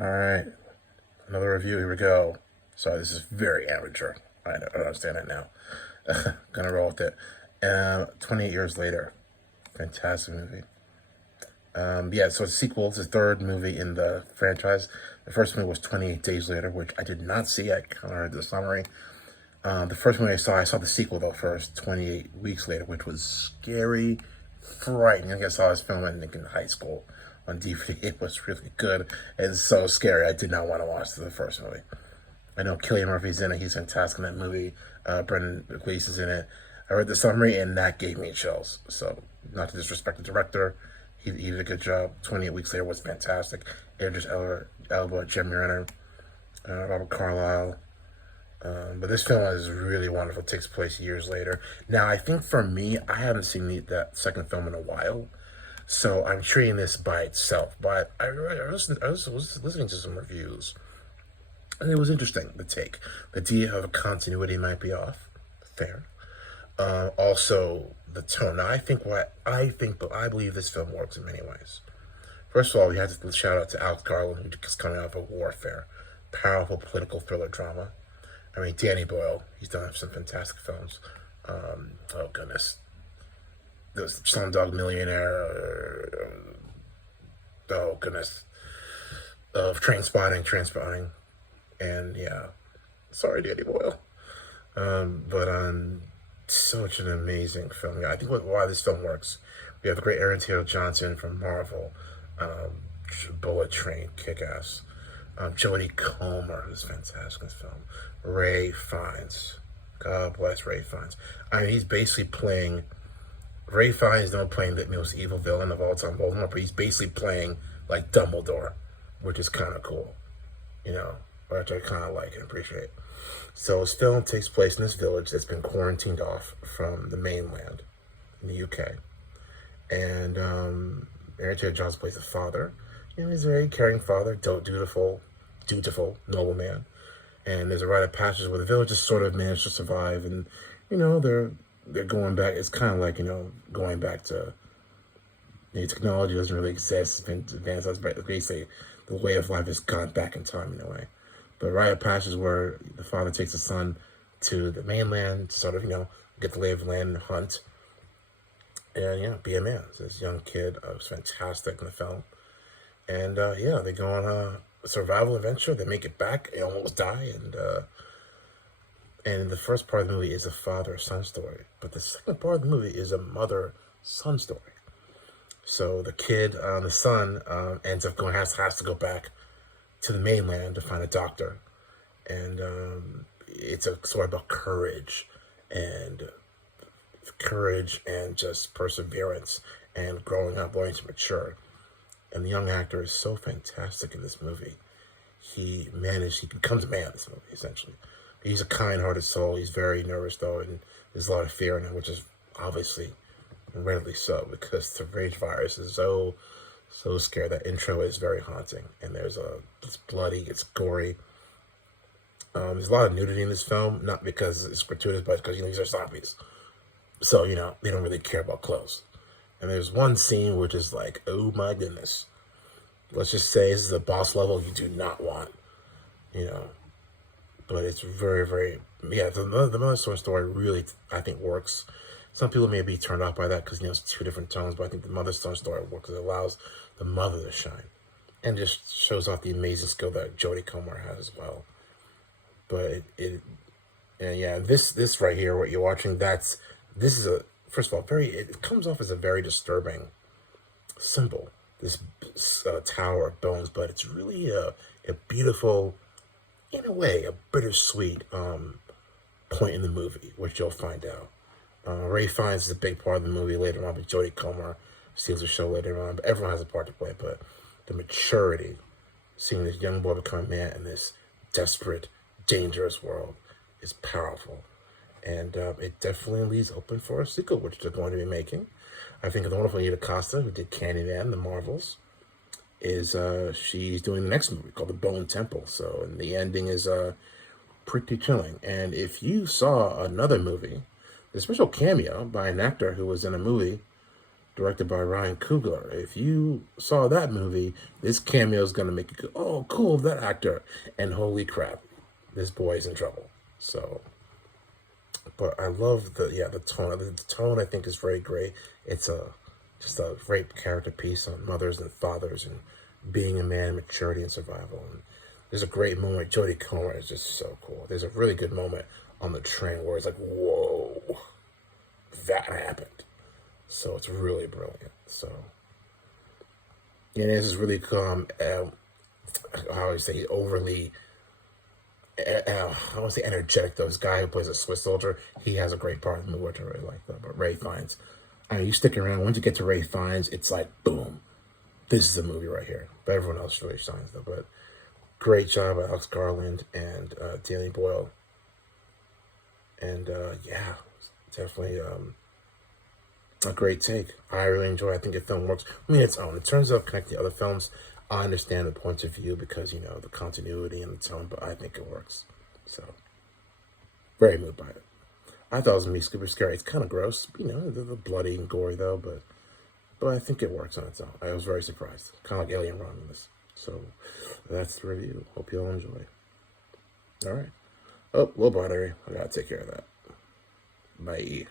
All right, another review. Here we go. Sorry, this is very amateur. I understand it now. Gonna roll with it. 28 years later. Fantastic movie. Yeah, so it's a sequel. It's the third movie in the franchise. The first movie was 28 Days Later, which I did not see. I kind of heard the summary. The first movie I saw the sequel though first, 28 Weeks Later, which was scary, frightening. I think I saw this film in high school on DVD. It was really good and so scary. I did not want to watch the first movie. I know Cillian Murphy's in it. He's fantastic in that movie. Brendan Gleeson is in it. I read the summary and that gave me chills. So not to disrespect the director, he did a good job. 28 Weeks Later was fantastic. Idris Elba, Jeremy Renner, Robert Carlyle. But this film is really wonderful. It takes place years later. Now, I think for me, I haven't seen that second film in a while, so I'm treating this by itself. But I was listening to some reviews, and it was interesting. The idea of continuity might be off. Fair. Also, the tone. Now, but I believe this film works in many ways. First of all, we have to shout out to Alex Garland, who just coming out of a warfare, powerful political thriller drama. I mean, Danny Boyle, he's done some fantastic films. Oh, goodness. There's Slumdog Millionaire. Oh, goodness. Trainspotting. And, yeah. Sorry, Danny Boyle. But such an amazing film. Yeah, I think why this film works. We have the great Aaron Taylor Johnson from Marvel. Bullet Train, Kick-Ass. Jodie Comer is fantastic in this film. Ray Fiennes. God bless Ray Fiennes. I mean, he's basically playing... Ray Fiennes not playing the most evil villain of all time, Voldemort, but he's basically playing like Dumbledore, which is kind of cool. You know, which I kind of like and appreciate. So this film takes place in this village that's been quarantined off from the mainland in the UK. And Aaron Taylor Johnson plays the father. You know, he's a very caring father, dutiful, noble man. And there's a rite of passage where the village just sort of managed to survive, and you know they're going back. It's kind of like going back to technology doesn't really exist. It's been advanced, but basically the way of life has gone back in time in a way. But rite of passage where the father takes the son to the mainland to sort of get the lay of the land and hunt, and be a man. So this young kid was fantastic in the film, and they go on a survival adventure. They make it back. They almost die, and the first part of the movie is a father-son story, but the second part of the movie is a mother-son story. So the kid, the son, ends up has to go back to the mainland to find a doctor, and it's a story about and just perseverance and growing up, learning to mature. And the young actor is so fantastic in this movie. He becomes a man in this movie, essentially. He's a kind-hearted soul. He's very nervous, though, and there's a lot of fear in him, which is obviously readily so, because the rage virus is so scary. That intro is very haunting, and it's bloody, it's gory. There's a lot of nudity in this film, not because it's gratuitous, but because, these are zombies. So, they don't really care about clothes. And there's one scene which is like, oh my goodness. Let's just say this is a boss level you do not want, But it's very, very, the Mother-Son story really, I think, works. Some people may be turned off by that because, it's two different tones, but I think the Mother-Son story works because it allows the mother to shine. And just shows off the amazing skill that Jodie Comer has as well. But this right here, what you're watching, first of all, it comes off as a very disturbing symbol, this tower of bones, but it's really a beautiful, in a way, a bittersweet point in the movie, which you'll find out. Ray Fiennes is a big part of the movie later on, but Jodie Comer steals the show later on, but everyone has a part to play. But the maturity, seeing this young boy become a man in this desperate, dangerous world is powerful. And it definitely leaves open for a sequel, which they're going to be making. I think the wonderful Anita Costa, who did Candyman, The Marvels, is she's doing the next movie called The Bone Temple. So, and the ending is pretty chilling. And if you saw another movie, the special cameo by an actor who was in a movie directed by Ryan Coogler. If you saw that movie, this cameo is going to make you go, oh, cool, that actor. And holy crap, this boy's in trouble. So, but I love the tone. The tone I think is very great. It's just a great character piece on mothers and fathers and being a man, maturity and survival. And there's a great moment. Jodie Comer is just so cool. There's a really good moment on the train where it's like, whoa, that happened. So it's really brilliant. So, and this is really I always say overly, I want to say energetic though. This guy who plays a Swiss soldier, he has a great part in the movie, which I really like though. But Ray Fiennes, I mean, you stick around. Once you get to Ray Fiennes, it's like boom, this is a movie right here. But everyone else really shines though. But great job by Alex Garland and Danny Boyle. And yeah, definitely a great take. I really enjoy it. I think the film works. I mean, its own. In terms of connecting to other films, I understand the points of view because, you know, the continuity and the tone, but I think it works. So, very moved by it. I thought it was going to be super scary. It's kind of gross, you know, the bloody and gory though, but I think it works on its own. I was very surprised. Kind of like Alien Run in this. So, that's the review. Hope you all enjoy. All right. Oh, little battery. I gotta take care of that. Bye.